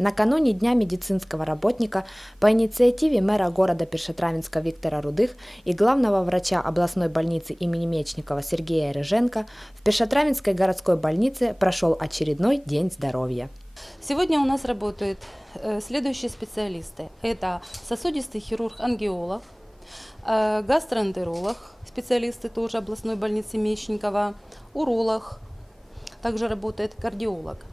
Накануне Дня медицинского работника по инициативе мэра города Першотравенска Виктора Рудых и главного врача областной больницы имени Мечникова Сергея Рыженко в Першотравенской городской больнице прошел очередной День здоровья. Сегодня у нас работают э, следующие специалисты. Это сосудистый хирург-ангиолог, э, гастроэнтеролог, специалисты тоже областной больницы Мечникова, уролог, также работает кардиолог.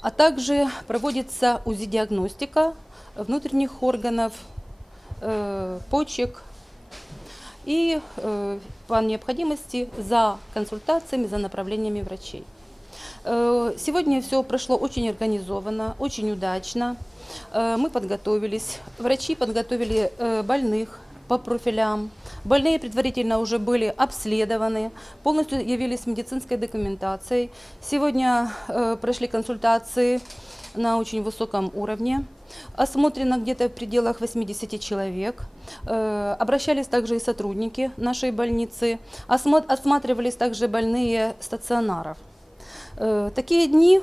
А также проводится УЗИ-диагностика внутренних органов, э, почек и э, по необходимости за консультациями, за направлениями врачей. Э, Сегодня все прошло очень организованно, очень удачно. Э, Мы подготовились, врачи подготовили э, больных по профилям. Больные предварительно уже были обследованы, полностью явились медицинской документацией. Сегодня э, прошли консультации на очень высоком уровне. Осмотрено где-то в пределах 80 человек. Э, Обращались также и сотрудники нашей больницы. Осмо- Осматривались также больные стационаров. Э, Такие дни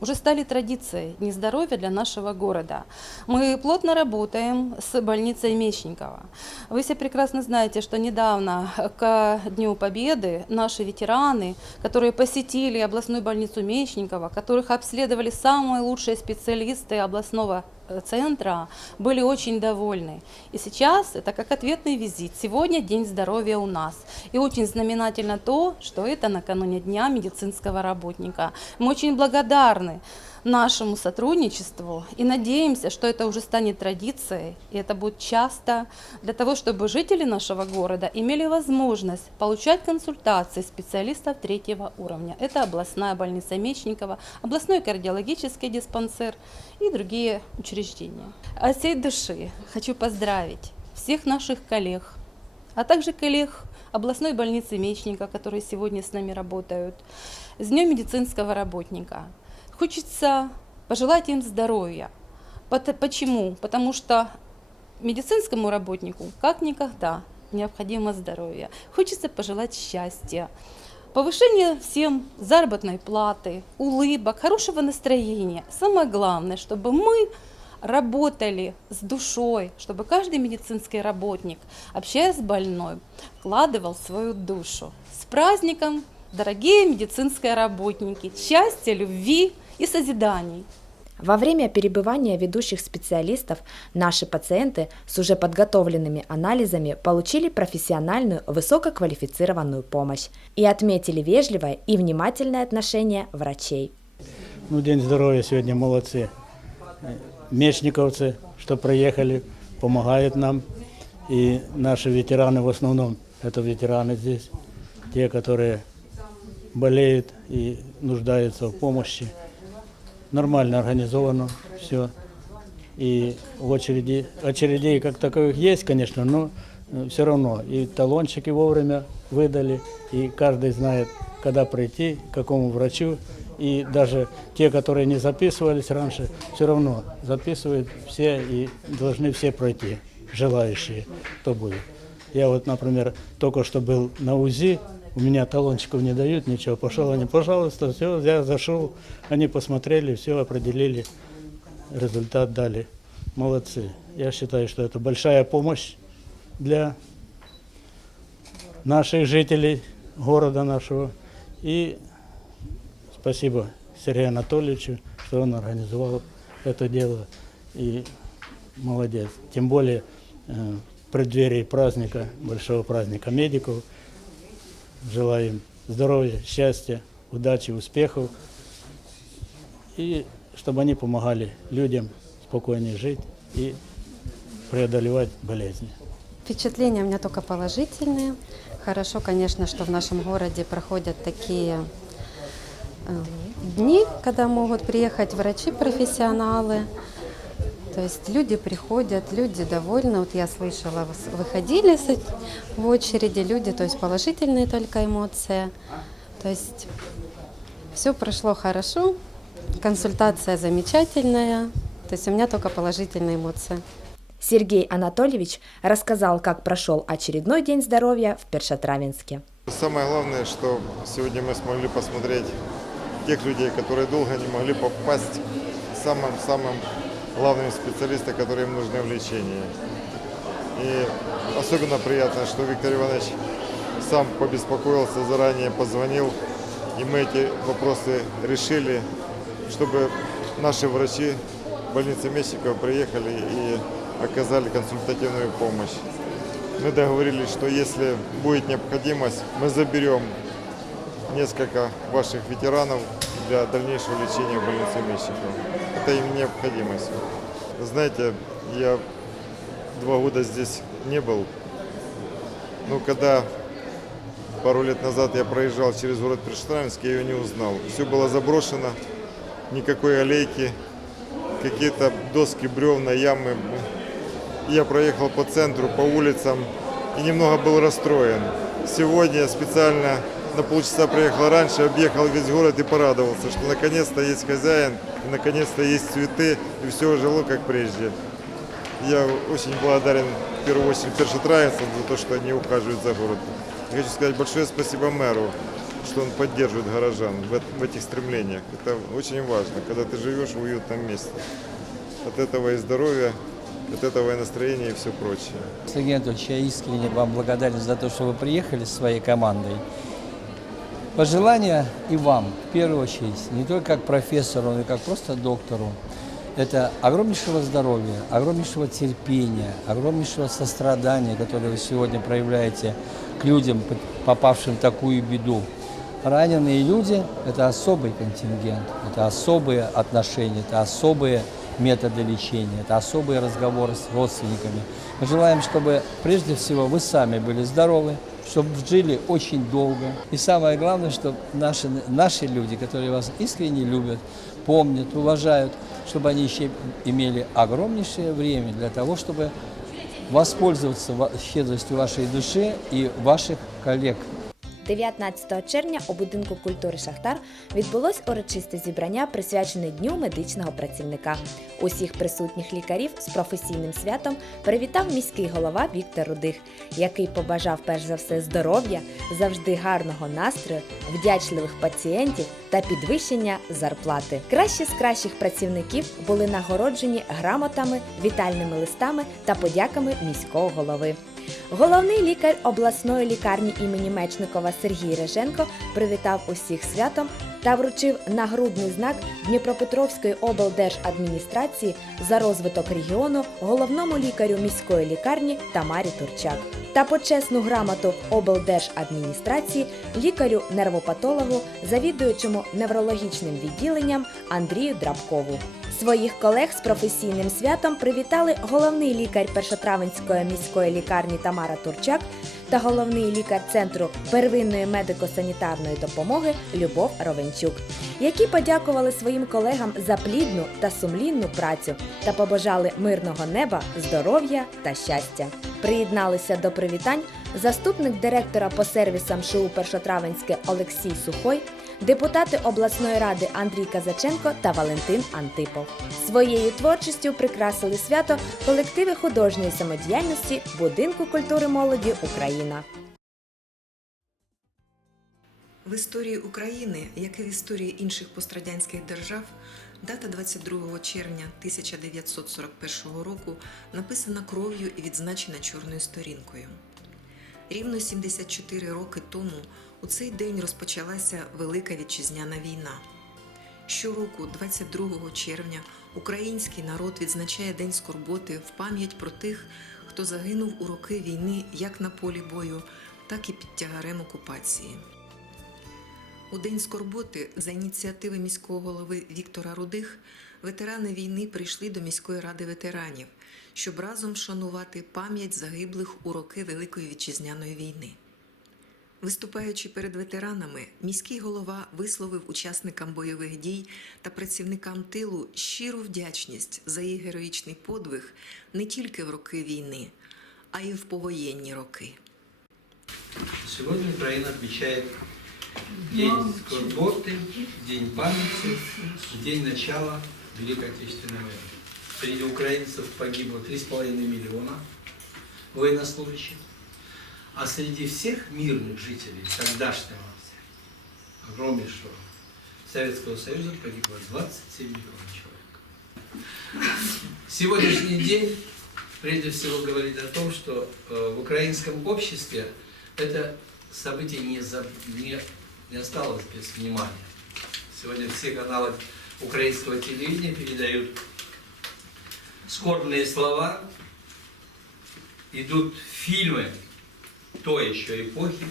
уже стали традицией Дни здоровья для нашего города. Мы плотно работаем с больницей Мечникова. Вы все прекрасно знаете, что недавно к Дню Победы наши ветераны, которые посетили областную больницу Мечникова, которых обследовали самые лучшие специалисты областного э, центра, были очень довольны. И сейчас это как ответный визит. Сегодня День здоровья у нас. И очень знаменательно то, что это накануне Дня медицинского работника. Мы очень благодарны нашему сотрудничеству и надеемся, что это уже станет традицией, и это будет часто, для того, чтобы жители нашего города имели возможность получать консультации специалистов третьего уровня. Это областная больница Мечникова, областной кардиологический диспансер и другие учреждения. От всей души хочу поздравить всех наших коллег, а также коллег областной больницы Мечника, которые сегодня с нами работают, с Днем медицинского работника. Хочется пожелать им здоровья. Почему? Потому что медицинскому работнику как никогда необходимо здоровье. Хочется пожелать счастья, повышения всем заработной платы, улыбок, хорошего настроения. Самое главное, чтобы мы работали с душой, чтобы каждый медицинский работник, общаясь с больной, вкладывал свою душу. С праздником, дорогие медицинские работники! Счастья, любви и созиданий! Во время перебывания ведущих специалистов наши пациенты с уже подготовленными анализами получили профессиональную высококвалифицированную помощь и отметили вежливое и внимательное отношение врачей. Ну, День здоровья сегодня молодцы. Мечниковцы, что проехали, помогают нам. И наши ветераны в основном, это ветераны здесь, те, которые болеют и нуждаются в помощи. Нормально организовано все. И очереди, очередей как таковых есть, конечно, но все равно. И талончики вовремя выдали, и каждый знает, когда прийти, к какому врачу. И даже те, которые не записывались раньше, все равно записывают все и должны все пройти, желающие, кто будет. Я вот, например, только что был на УЗИ, у меня талончиков не дают, ничего. Пошел они, пожалуйста, все, я зашел, они посмотрели, все определили, результат дали. Молодцы. Я считаю, что это большая помощь для наших жителей города нашего. И спасибо Сергею Анатольевичу, что он организовал это дело. И молодец. Тем более э, в преддверии праздника, большого праздника медиков. Желаю им здоровья, счастья, удачи, успехов. И чтобы они помогали людям спокойнее жить и преодолевать болезни. Впечатления у меня только положительные. Хорошо, конечно, что в нашем городе проходят такие э, дни, когда могут приехать врачи-профессионалы. То есть люди приходят, люди довольны. Вот я слышала, выходили в очереди люди, то есть положительные только эмоции. То есть все прошло хорошо, консультация замечательная. То есть у меня только положительные эмоции. Сергей Анатольевич рассказал, как прошел очередной День здоровья в Першотравенске. Самое главное, что сегодня мы смогли посмотреть тех людей, которые долго не могли попасть самым-самым главными специалистами, которые им нужны в лечении. И особенно приятно, что Виктор Иванович сам побеспокоился, заранее позвонил, и мы эти вопросы решили, чтобы наши врачи больницы Мечникова приехали и оказали консультативную помощь. Мы договорились, что если будет необходимость, мы заберем несколько ваших ветеранов для дальнейшего лечения в больнице Мечникова. Это им необходимость. Вы Знаете, я два года здесь не был. Но когда пару лет назад я проезжал через город Прештравинск, я ее не узнал. Все было заброшено, никакой аллейки, какие-то доски, бревна, ямы. Я проехал по центру, по улицам и немного был расстроен. Сегодня специально на полчаса приехал раньше, объехал весь город и порадовался, что наконец-то есть хозяин, наконец-то есть цветы, и все жило как прежде. Я очень благодарен в первую очередь першотраинцам за то, что они ухаживают за городом. Я хочу сказать большое спасибо мэру, что он поддерживает горожан в, эт- в этих стремлениях. Это очень важно, когда ты живешь в уютном месте. От этого и здоровье, от этого и настроение и все прочее. Сергей Анатольевич, я искренне вам благодарен за то, что вы приехали со своей командой. Пожелания и вам, в первую очередь, не только как профессору, но и как просто доктору, это огромнейшего здоровья, огромнейшего терпения, огромнейшего сострадания, которое вы сегодня проявляете к людям, попавшим в такую беду. Раненые люди – это особый контингент, это особые отношения, это особые методы лечения, это особые разговоры с родственниками. Мы желаем, чтобы прежде всего вы сами были здоровы, чтобы жили очень долго. И самое главное, чтобы наши, наши люди, которые вас искренне любят, помнят, уважают, чтобы они еще имели огромнейшее время для того, чтобы воспользоваться ва- щедростью вашей души и ваших коллег. 19 червня у будинку культури Шахтар відбулось урочисте зібрання, присвячене Дню медичного працівника. Усіх присутніх лікарів з професійним святом привітав міський голова Віктор Рудих, який побажав перш за все здоров'я, завжди гарного настрою, вдячливих пацієнтів та підвищення зарплати. Кращі з кращих працівників були нагороджені грамотами, вітальними листами та подяками міського голови. Головний лікар обласної лікарні імені Мечникова Сергій Реженко привітав усіх святом та вручив нагрудний знак Дніпропетровської облдержадміністрації за розвиток регіону головному лікарю міської лікарні Тамарі Турчак та почесну грамоту облдержадміністрації лікарю-нервопатологу, завідуючому неврологічним відділенням Андрію Драбкову. Своїх колег з професійним святом привітали головний лікар Першотравенської міської лікарні Тамара Турчак та головний лікар центру первинної медико-санітарної допомоги Любов Ровенчук, які подякували своїм колегам за плідну та сумлінну працю та побажали мирного неба, здоров'я та щастя. Приєдналися до привітань заступник директора по сервісам ШУ Першотравенське Олексій Сухой, депутати обласної ради Андрій Казаченко та Валентин Антипов. Своєю творчістю прикрасили свято колективи художньої самодіяльності Будинку культури молоді Україна. В історії України, як і в історії інших пострадянських держав, дата 22 червня 1941 року написана кров'ю і відзначена чорною сторінкою. Рівно 74 роки тому у цей день розпочалася Велика Вітчизняна війна. Щороку, 22 червня, український народ відзначає День скорботи в пам'ять про тих, хто загинув у роки війни як на полі бою, так і під тягарем окупації. У День скорботи за ініціативи міського голови Віктора Рудих ветерани війни прийшли до міської ради ветеранів, щоб разом шанувати пам'ять загиблих у роки Великої вітчизняної війни. Виступаючи перед ветеранами, міський голова висловив учасникам бойових дій та працівникам тилу щиру вдячність за їх героїчний подвиг не тільки в роки війни, а й в повоєнні роки. Сегодня Украина отмечает День скорботы, День памяти, День начала Великой Отечественной войны. Среди украинцев погибло 3,5 миллиона военнослужащих, а среди всех мирных жителей тогдашнего огромнейшего Советского Союза погибло 27 миллионов человек. Сегодняшний день прежде всего говорит о том, что э, в украинском обществе это событие не, за- не, не осталось без внимания. Сегодня все каналы украинского телевидения передают скорбные слова, идут фильмы той еще эпохи,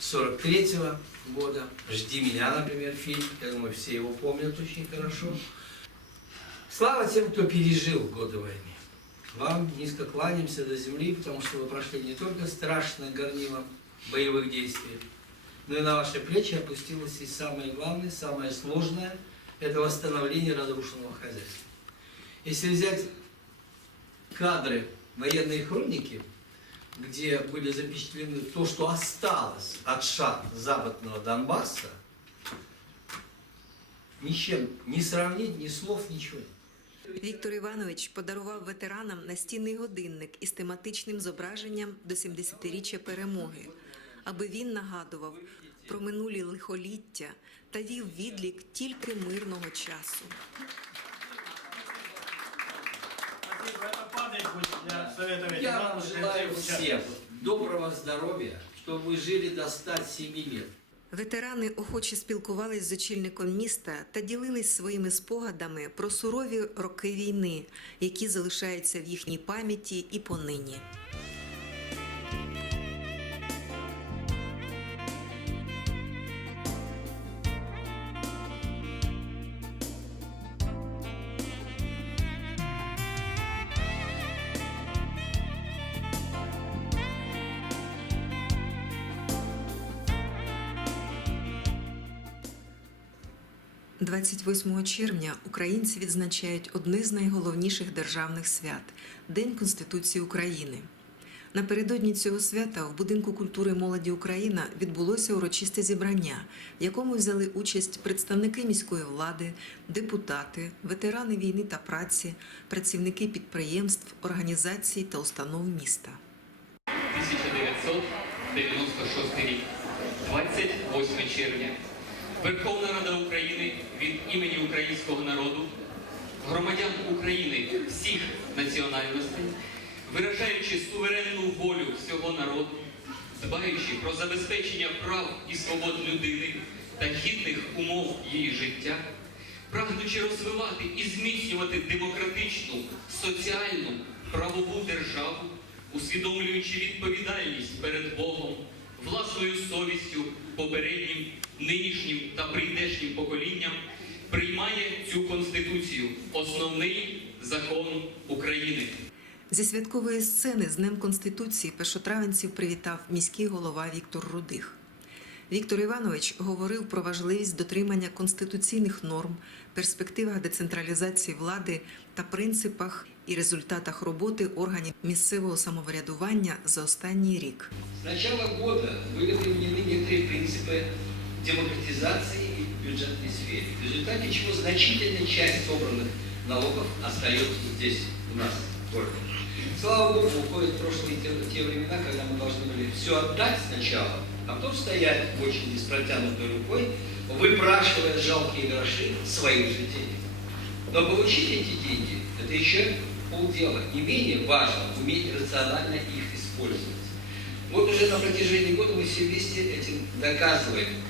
43-го года. «Жди меня», например, фильм. Я думаю, все его помнят очень хорошо. Слава тем, кто пережил годы войны. Вам низко кланяемся до земли, потому что вы прошли не только страшное горнило боевых действий, но и на ваши плечи опустилось и самое главное, самое сложное – это восстановление разрушенного хозяйства. Если взять кадры военной хроники, где были запечатлены то, что осталось от шат западного Донбасса, ничем не сравнить, ни слов, нет. Віктор Іванович подарував ветеранам настінний годинник із тематичним зображенням до 70-річчя перемоги, аби він нагадував про минулі лихоліття та вів відлік тільки мирного часу. Я вам желаю всем доброго здоровья, чтобы вы жили до 107 лет. Ветерани охоче спілкувались з очільником міста та ділились своїми спогадами про сурові роки війни, які залишаються в їхній пам'яті і понині. – 28 червня українці відзначають одне з найголовніших державних свят День Конституції України. Напередодні цього свята в будинку культури молоді Україна відбулося урочисте зібрання, в якому взяли участь представники міської влади, депутати, ветерани війни та праці, працівники підприємств, організацій та установ міста. 1996 рік, 28 червня. Верховна Рада України від імені українського народу, громадян України всіх національностей, виражаючи суверенну волю всього народу, дбаючи про забезпечення прав і свобод людини та гідних умов її життя, прагнучи розвивати і зміцнювати демократичну, соціальну, правову державу, усвідомлюючи відповідальність перед Богом, власною совістю, попереднім, нинішнім та прийдешнім поколінням, приймає цю конституцію, основний закон України. Зі святкової сцени з Днем Конституції першотравенців привітав міський голова Віктор Рудих. Віктор Іванович говорив про важливість дотримання конституційних норм, перспективах децентралізації влади та принципах і результатах роботи органів місцевого самоврядування за останній рік. С начала года были применены некоторые принципы демократизации в бюджетной сфере, в результате чего значительная часть собранных налогов остается здесь, у нас, в городе. Слава Богу, уходят прошлые те, те времена, когда мы должны были все отдать сначала, а потом стоять очереди с протянутой рукой, выпрашивая жалкие гроши своих же денег. Но получить эти деньги – это еще полдела. Не менее важно уметь рационально их использовать. Вот уже на протяжении года мы все вместе этим доказываем.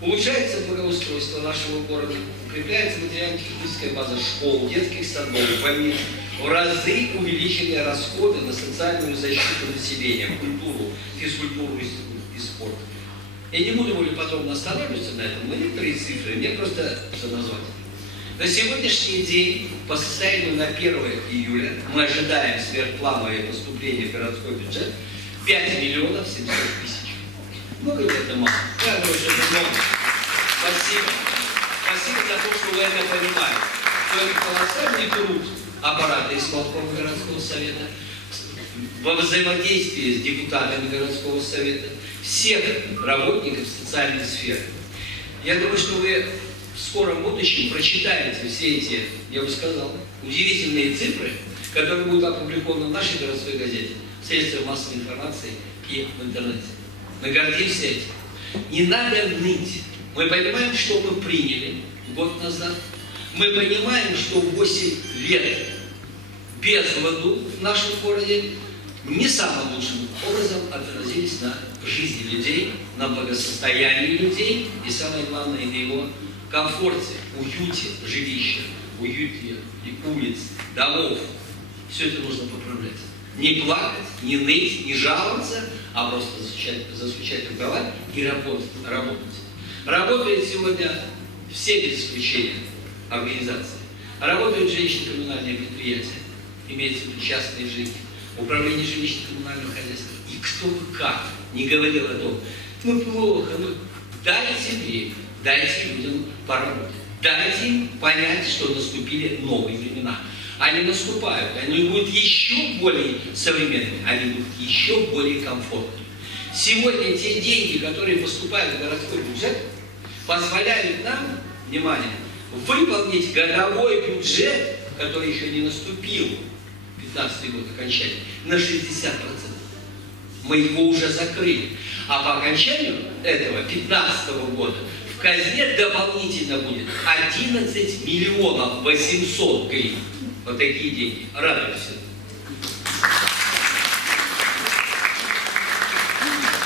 Улучшается благоустройство нашего города, укрепляется материально-техническая база школ, детских садов, больниц. В разы увеличены расходы на социальную защиту населения, культуру, физкультуру и спорт. Я не буду более подробно останавливаться на этом, но некоторые цифры мне просто что назвать. На сегодняшний день, по состоянию на 1 июля, мы ожидаем сверхплановое поступление в городской бюджет 5 миллионов 700 Много ли это мало? Думаю, что это много. Спасибо. Спасибо за то, что вы это понимаете. Что это колоссальный труд аппарата исполкома городского совета, во взаимодействии с депутатами городского совета, всех работников социальной сферы. Я думаю, что вы в скором будущем прочитаете все эти, я бы сказал, удивительные цифры, которые будут опубликованы в нашей городской газете, в средствах массовой информации и в интернете. Мы гордимся этим. Не надо ныть. Мы понимаем, что мы приняли год назад. Мы понимаем, что 8 лет безладу в нашем городе не самым лучшим образом отразились на жизни людей, на благосостоянии людей и, самое главное, на его комфорте, уюте жилища, уюте улиц, домов. Все это нужно поправлять. Не плакать, не ныть, не жаловаться, а просто засучать, засучать рукава и работать, работать. Работают сегодня все без исключения организации. Работают женщины-коммунальные предприятия, имеется в виду частные жилки, управление жилищно-коммунального хозяйства. И кто бы как не говорил о том, ну плохо, ну дайте время, дайте людям поработать. Дайте им понять, что наступили новые времена. Они наступают, они будут еще более современными, они будут еще более комфортными. Сегодня те деньги, которые поступают в городской бюджет, позволяют нам, внимание, выполнить годовой бюджет, который еще не наступил, 15 год окончательно, на 60%. Мы его уже закрыли. А по окончанию этого 15 года в казне дополнительно будет 11 миллионов 800 гривен. Вот такие деньги. Радуемся.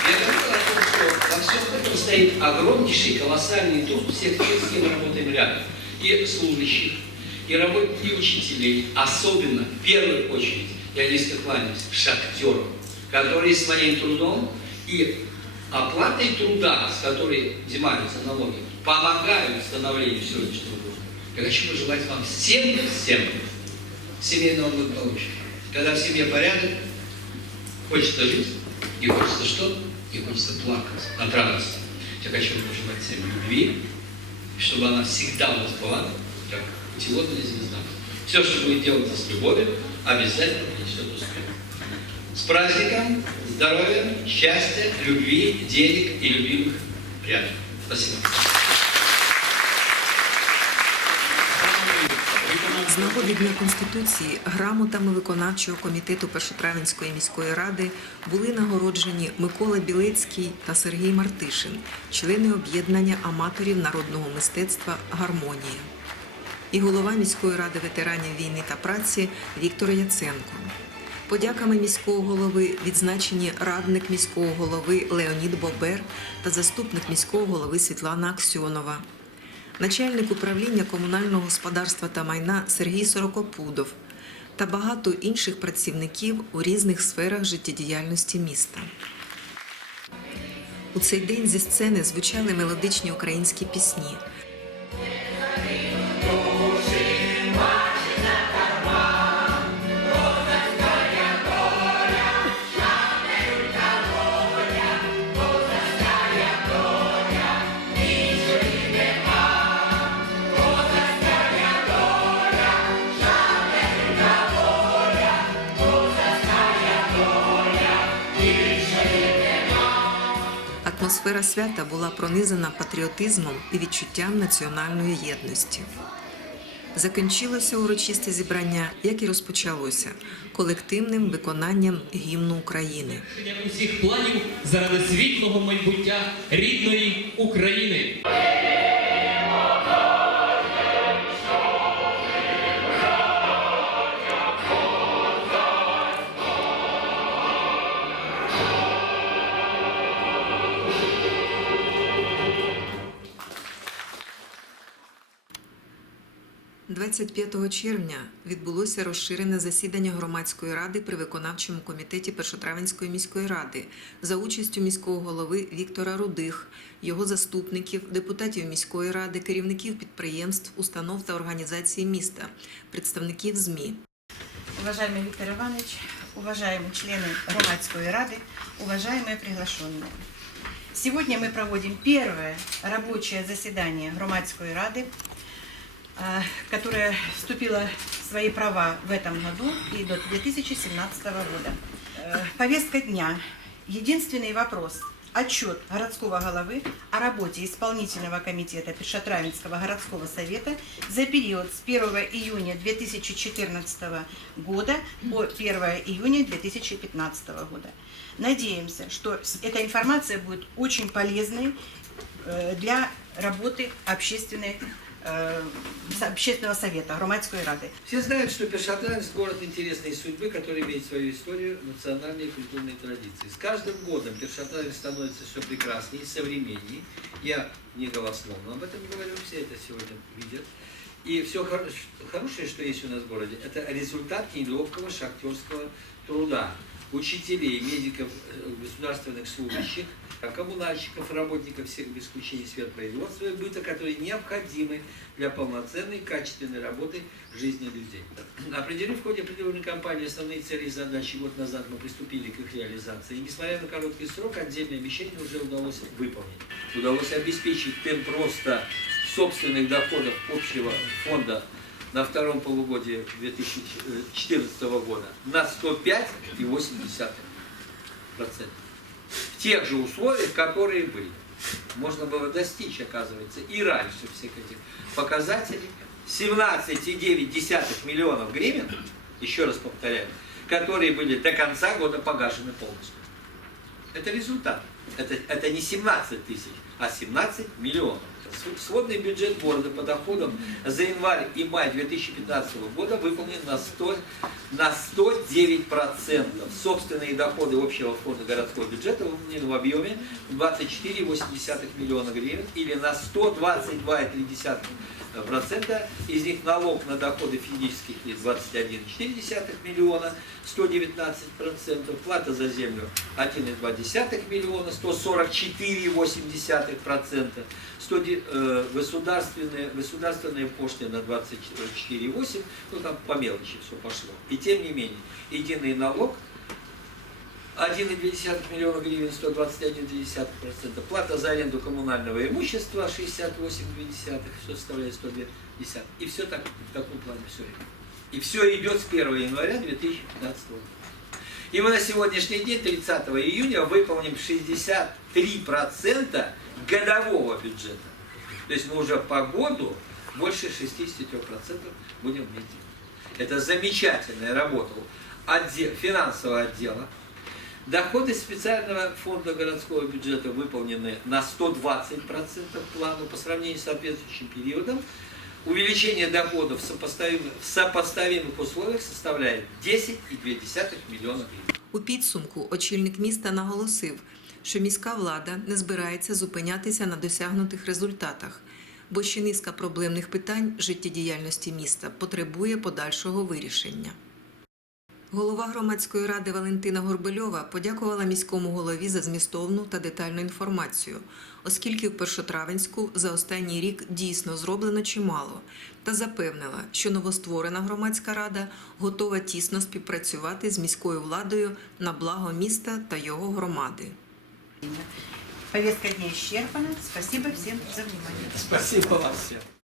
Я говорил о том, что во всем этом стоит огромнейший, колоссальный труд всех тех, с кем работаем рядом. И служащих, и работ... и учителей. Особенно, в первую очередь, я низко кланяюсь, шахтерам, которые своим трудом и оплатой труда, с которой взимаются налоги, помогают становлению сегодняшнего города. Я хочу пожелать вам всем, всем семейного благополучия. Когда в семье порядок, хочется жить, и хочется что? И хочется плакать от радости. Я хочу вам пожелать всем любви, чтобы она всегда у вас была, как путеводная звезда. Все, что будет делаться с любовью, обязательно принесет успех. С праздником, здоровья, счастья, любви, денег и любимых рядом. Спасибо. З нагоди Дня Конституції. Грамотами виконавчого комітету Першотравенської міської ради були нагороджені Микола Білецький та Сергій Мартишин, члени об'єднання аматорів народного мистецтва Гармонія, і голова міської ради ветеранів війни та праці Віктор Яценко. Подяками міського голови відзначені радник міського голови Леонід Бобер та заступник міського голови Світлана Аксьонова начальник управління комунального господарства та майна Сергій Сорокопудов та багато інших працівників у різних сферах життєдіяльності міста. У цей день зі сцени звучали мелодичні українські пісні. Атмосфера свята була пронизана патріотизмом і відчуттям національної єдності. Закінчилося урочисте зібрання, як і розпочалося, колективним виконанням гімну України. Усіх планів заради світлого майбуття рідної України. – 25 червня відбулося розширене засідання громадської ради при виконавчому комітеті Першотравенської міської ради за участю міського голови Віктора Рудих, його заступників, депутатів міської ради, керівників підприємств, установ та організацій міста, представників ЗМІ. Уважаемый Виктор Иванович, уважаемые члены громадской рады, уважаемые приглашенные. Сегодня мы проводим первое рабочее заседание громадской рады, а, которое вступило в свои права в этом году и до 2017 года. Э, Повестка дня. Единственный вопрос. Отчет городского головы о работе исполнительного комитета Пешатравинского городского совета за период с 1 июня 2014 года по 1 июня 2015 года. Надеемся, что эта информация будет очень полезной э, для работы общественной э, общественного совета, громадской рады. Все знают, что Першотравенск – город интересной судьбы, который имеет свою историю, национальные и культурные традиции. С каждым годом Першотравенск становится все прекраснее, современнее. Я не голословно об этом говорю, все это сегодня видят. И все хорошее, что есть у нас в городе, это результат нелегкого шахтерского труда учителей, медиков, э, государственных служащих, коммунальщиков, работников всех без исключения сфер производства и быта, которые необходимы для полноценной, качественной работы в жизни людей. Определив в ходе определенной кампании основные цели и задачи год назад, мы приступили к их реализации. И несмотря на короткий срок, отдельные обещания уже удалось выполнить. Удалось обеспечить темп роста собственных доходов общего фонда на втором полугодии 2014 года на 105,8%. В тех же условиях, которые были. Можно было достичь, оказывается, и раньше всех этих показателей. 17,9 миллионов гривен, еще раз повторяю, которые были до конца года погашены полностью. Это результат. Это, это не 17 тысяч, а 17 миллионов. Сводный бюджет города по доходам за январь и май 2015 года выполнен на, 100, на 109%. Собственные доходы общего фонда городского бюджета выполнены в объеме 24,8 миллиона гривен или на 122,3% процента, из них налог на доходы физических лиц 21,4 миллиона, 119 процентов, плата за землю 1,2 миллиона, 144,8 процента, государственные, государственные пошлины на 24,8, ну там по мелочи все пошло. И тем не менее, единый налог 1,2 миллиона гривен, 121,2%. Плата за аренду коммунального имущества 68,2, что составляет 102. И все так, в таком плане все. И все идет с 1 января 2015 года. И мы на сегодняшний день, 30 июня, выполним 63% годового бюджета. То есть мы уже по году больше 63% будем иметь. Это замечательная работа отдел, финансового отдела, Доходы специального фонда городского бюджета выполнены на 120% плану по сравнению с соответствующим периодом. Увеличение доходов в сопоставимых, в сопоставимых условиях составляет 10,2 мільйона гривень. У підсумку очільник міста наголосив, що міська влада не збирається зупинятися на досягнутих результатах, бо ще низка проблемних питань життєдіяльності міста потребує подальшого вирішення. Голова громадської ради Валентина Горбельова подякувала міському голові за змістовну та детальну інформацію, оскільки в Першотравенську за останній рік дійсно зроблено чимало, та запевнила, що новостворена громадська рада готова тісно співпрацювати з міською владою на благо міста та його громади. Повестка дня исчерпана. Спасибо всем за внимание. Спасибо вам всем.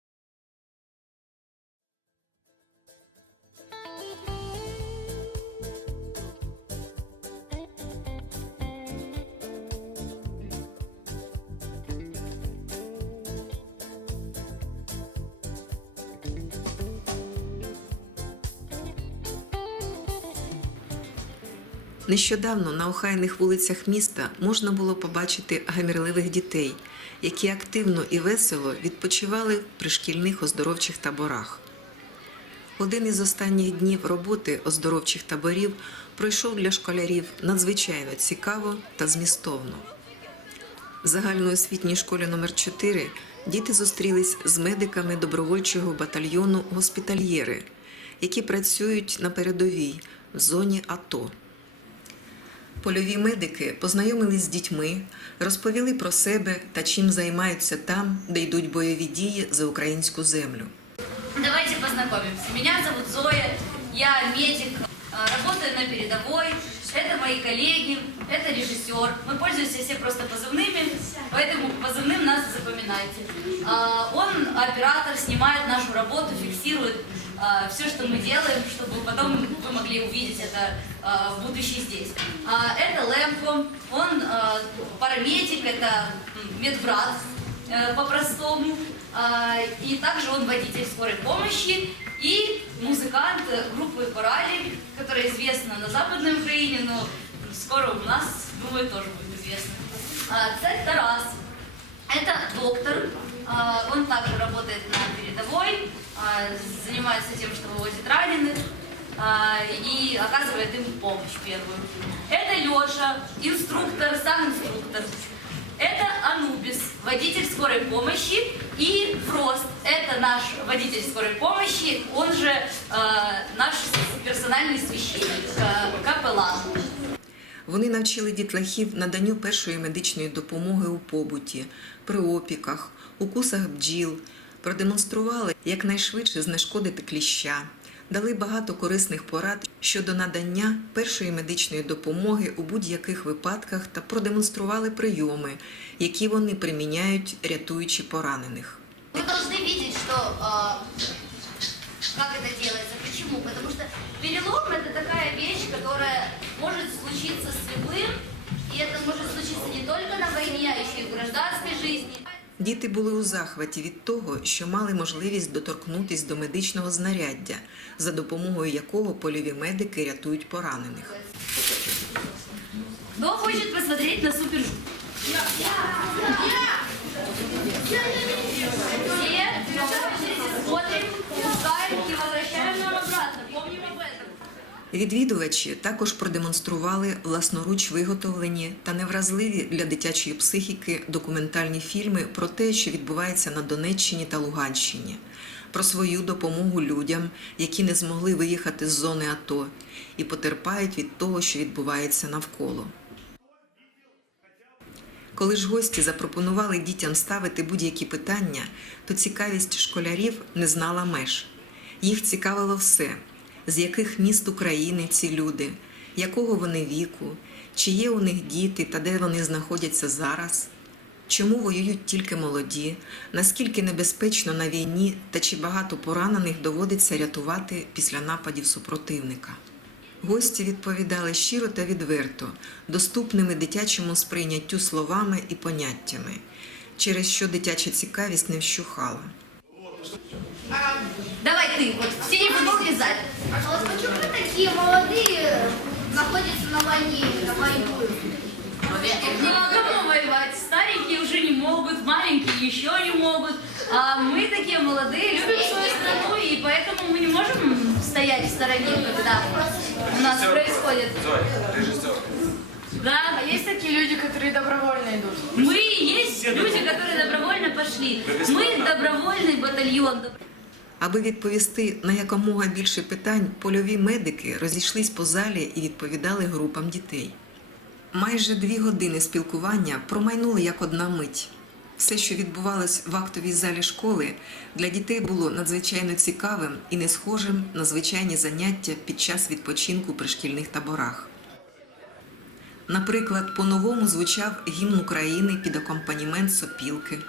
Нещодавно на охайних вулицях міста можна було побачити гамірливих дітей, які активно і весело відпочивали в пришкільних оздоровчих таборах. Один із останніх днів роботи оздоровчих таборів пройшов для школярів надзвичайно цікаво та змістовно. В загальноосвітній школі номер 4 діти зустрілись з медиками добровольчого батальйону госпітальєри, які працюють на передовій в зоні АТО. Польові медики познайомились з дітьми, розповіли про себе та чим займаються там, де йдуть бойові дії за українську землю. Давайте познакомимся. Меня зовут Зоя, я медик, а, работаю на передовой. Это мои коллеги, это режиссер. Мы пользуемся все просто позывными, поэтому позывным нас запоминайте. А, Он оператор, снимает нашу работу, фиксирует все, что мы делаем, чтобы потом вы могли увидеть это в будущее здесь. Это Лемко, он а, парамедик, это медбрат э, по-простому. А, И также он водитель скорой помощи и музыкант группы «Корали», которая известна на Западной Украине, но скоро у нас, думаю, тоже будет известна. А, Це Тарас. Это доктор, А, Он также работает на передовой, занимается тем, что вывозит раненых и оказывает им помощь первую. Это Леша, инструктор, сам инструктор. Это Анубис, водитель скорой помощи. И Фрост, это наш водитель скорой помощи, он же э, наш персональный священник, э, капеллан. Вони навчили дітлахів наданню першої медичної допомоги у побуті, при опіках, укусах бджіл, продемонстрували якнайшвидше знешкодити кліща, дали багато корисних порад щодо надання першої медичної допомоги у будь-яких випадках та продемонстрували прийоми, які вони приміняють, рятуючи поранених. Вы должны видеть, что э, как это делается. Почему? Потому что перелом это такая вещь, которая может случиться с любым, и это может случиться не только на войне, а еще и в гражданской жизни. Діти були у захваті від того, що мали можливість доторкнутись до медичного знаряддя, за допомогою якого польові медики рятують поранених. Кто хочет посмотреть на супер Все, смотрим, пускаем и возвращаем нам обратно. Відвідувачі також продемонстрували власноруч виготовлені та невразливі для дитячої психіки документальні фільми про те, що відбувається на Донеччині та Луганщині, про свою допомогу людям, які не змогли виїхати з зони АТО і потерпають від того, що відбувається навколо. Коли ж гості запропонували дітям ставити будь-які питання, то цікавість школярів не знала меж. Їх цікавило все, з яких міст України ці люди, якого вони віку, чи є у них діти та де вони знаходяться зараз, чому воюють тільки молоді, наскільки небезпечно на війні та чи багато поранених доводиться рятувати після нападів супротивника. Гості відповідали щиро та відверто, доступними дитячому сприйняттю словами і поняттями, через що дитяча цікавість не вщухала. Давай ты, вот в синий футболке сзади. А вот почему такие молодые находятся на войне, на войну? Ну а кому воевать? Старенькие уже не могут, маленькие еще не могут. А мы такие молодые, любим свою страну, и поэтому мы не можем стоять в стороне, когда у нас происходит. Да, А есть такие люди, которые добровольно идут? мы есть люди, которые добровольно пошли. Мы добровольный батальон. Аби відповісти на якомога більше питань, польові медики розійшлись по залі і відповідали групам дітей. Майже дві години спілкування промайнули як одна мить. Все, що відбувалось в актовій залі школи, для дітей було надзвичайно цікавим і не схожим на звичайні заняття під час відпочинку при шкільних таборах. Наприклад, по-новому звучав гімн України під акомпанімент сопілки.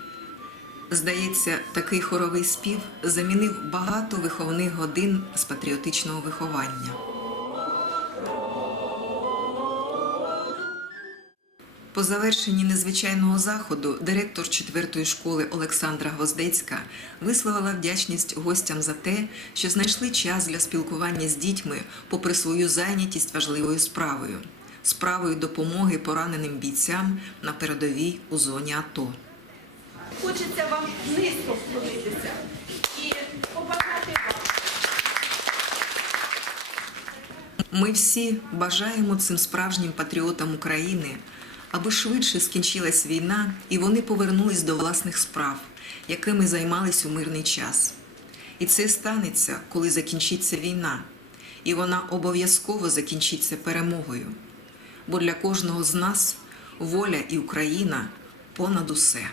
Здається, такий хоровий спів замінив багато виховних годин з патріотичного виховання. По завершенні незвичайного заходу директор четвертої школи Олександра Гвоздецька висловила вдячність гостям за те, що знайшли час для спілкування з дітьми попри свою зайнятість важливою справою справою допомоги пораненим бійцям на передовій у зоні АТО. Хочеться вам низько вклонитися і побажати вам. Ми всі бажаємо цим справжнім патріотам України, аби швидше скінчилась війна і вони повернулись до власних справ, якими займались у мирний час. І це станеться, коли закінчиться війна, і вона обов'язково закінчиться перемогою. Бо для кожного з нас воля і Україна понад усе.